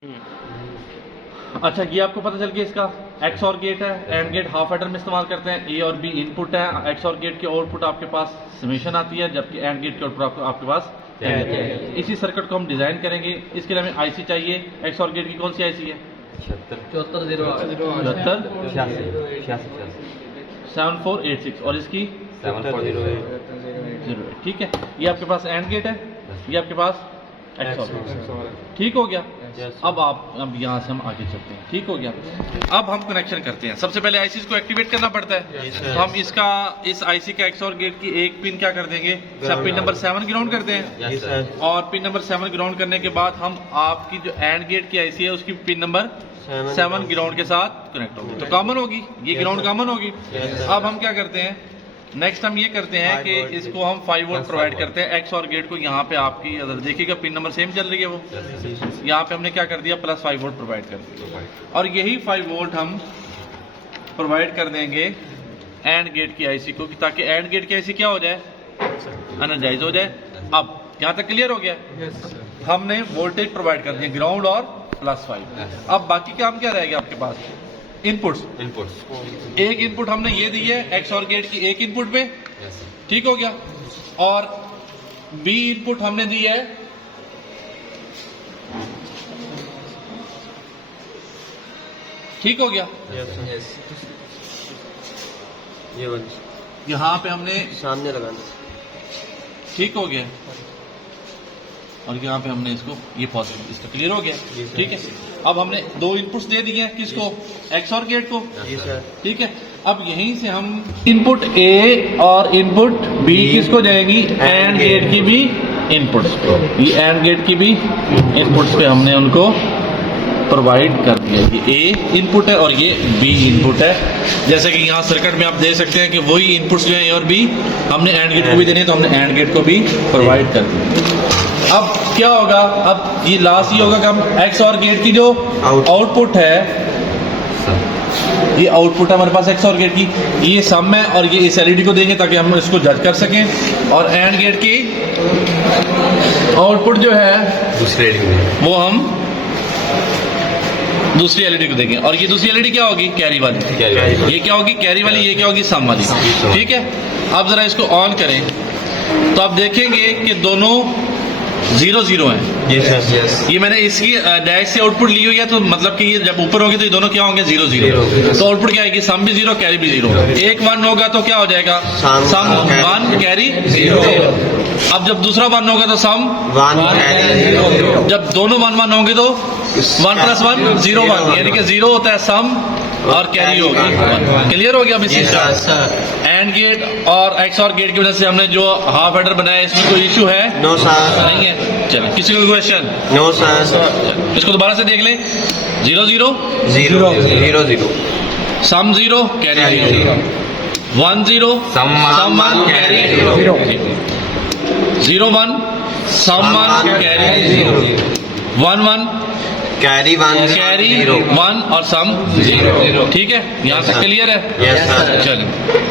अच्छा, ये आपको पता चल गया इसका एक्स और गेट है, एंड गेट हाफ एडर में इस्तेमाल करते हैं। ए और बी इनपुट है, एक्स और गेट की आउटपुट आपके पास समेशन आती है, जबकि एंड गेट की आउटपुट आपके पास इसी सर्किट को हम डिजाइन करेंगे। इसके लिए हमें आईसी चाहिए। एक्स और गेट की कौन सी आईसी है? 7486 और इसकी 7408। ठीक है, ये आपके पास एंड गेट है, ये आपके पास एक्स और गेट। ठीक हो गया। अब यहाँ से हम आगे चलते हैं। ठीक हो गया। अब हम कनेक्शन करते हैं। सबसे पहले आईसी को एक्टिवेट करना पड़ता है। तो हम इस आईसी का एक्स और गेट की एक पिन क्या कर देंगे, पिन नंबर 7 ग्राउंड करते हैं। और पिन नंबर 7 ग्राउंड करने के बाद हम आपकी जो एंड गेट की आईसी है उसकी पिन नंबर 7 ग्राउंड के साथ कनेक्ट होगी, तो कॉमन होगी, ये ग्राउंड कॉमन होगी। अब हम क्या करते हैं, नेक्स्ट हम ये करते हैं कि इसको हम 5 वोल्ट प्रोवाइड करते हैं एक्स और गेट को। यहाँ पे आपकी अगर देखिएगा पिन नंबर सेम चल रही है, वो यहाँ पे हमने क्या कर दिया, +5 वोल्ट प्रोवाइड कर दिया। और यही 5 वोल्ट हम प्रोवाइड कर देंगे एंड गेट की आईसी को, ताकि एंड गेट की आईसी क्या हो जाए, एनर्जाइज हो जाए। अब यहाँ तक क्लियर हो गया। हमने वोल्टेज प्रोवाइड कर दिया ग्राउंड और +5। अब बाकी काम क्या रहेगा आपके पास, इनपुट्स। एक इनपुट हमने ये दी है एक्स और गेट की एक इनपुट पे, ठीक हो गया। और बी इनपुट हमने दी है ठीक हो गया। यहाँ पे हमने सामने लगाना, ठीक हो गया। और यहाँ पे हमने इसको ये पॉजिटिव, इसका क्लियर हो गया। ठीक है, अब हमने 2 इनपुट्स दे दिए हैं, किसको, एक्स और गेट को। ठीक है, अब यहीं से हम इनपुट ए और इनपुट बी किसको जाएंगी, एंड गेट की भी इनपुट्स पे। ये एंड गेट की भी इनपुट्स पे हमने उनको प्रोवाइड कर दिया। ये ए इनपुट है और ये बी इनपुट है। जैसे कि यहाँ सर्किट में आप देख सकते हैं कि वही इनपुट्स जो है ए और बी हमने एंड गेट को भी देने, तो हमने एंड गेट को भी प्रोवाइड कर दिया। अब क्या होगा, अब ये लास्ट ये होगा कि हम एक्स और गेट की जो आउटपुट है, ये आउटपुट है हमारे पास एक्स और गेट की, ये सम है और ये इस एलईडी को देंगे ताकि हम इसको जज कर सकें। और एंड गेट की आउटपुट जो है दूसरे वो हम दूसरी एलईडी को देंगे। और ये दूसरी एलईडी क्या होगी, कैरी वाली। ये क्या होगी, कैरी वाली। ये क्या होगी, सम वाली। ठीक है, अब जरा इसको ऑन करें तो आप देखेंगे कि दोनों 0-0 है। ये मैंने इसकी डैश से आउटपुट ली हुई है, तो मतलब कि ये जब ऊपर होंगे तो ये दोनों क्या होंगे, 0-0। तो आउटपुट क्या आएगी, सम भी 0 कैरी भी 0। एक 1 होगा तो क्या हो जाएगा, सम 1 कैरी 0। अब जब दूसरा 1 होगा तो सम 1 कैरी। जब दोनों 1-1 होंगे तो 1 + 1 0 1, यानी कि 0 होता है सम और कैरी होगी। क्लियर हो गया। अब इसी एंड गेट और एक्स और गेट की वजह से हमने जो हाफ एडर बनाया, इसमें कोई इशू है? नो सर, नहीं है। चलो, किसी को क्वेश्चन? No sir. इसको दोबारा से देख लें। 0-0 0 सम 0 कैरी 0, 1-0 सम 1 कैरी 0, 0-1 सम 1 कैरी 0, 1-1 कैरी 1 और सम 0। ठीक है, यहाँ तक क्लियर है? Yes sir. चलिए।